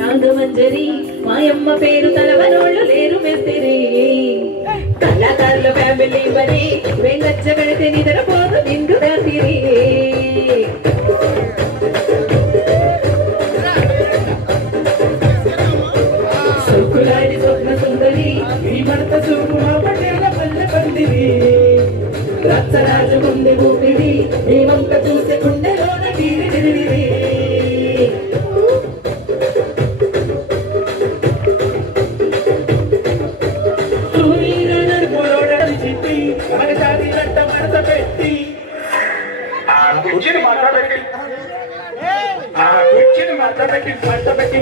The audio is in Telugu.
నాగమంజరి మాయమ్మ పేరు తలవనోళ్ళు లేరు మెస్తిరి కళాకారుల ఫ్యామిలీ మరి వెంగచ్చ పెడితే నిద్రపోదు నిండు రాత్రి సుకులాడి స్వప్న సుందరి ఈ భర్త చూపు మా పటేల పల్లె పందిరి రచ్చరాజు గుండె ఊపిడి ఈ వంక చూసే గుండెలోన తీరి కుర్చీని మడత పెట్టి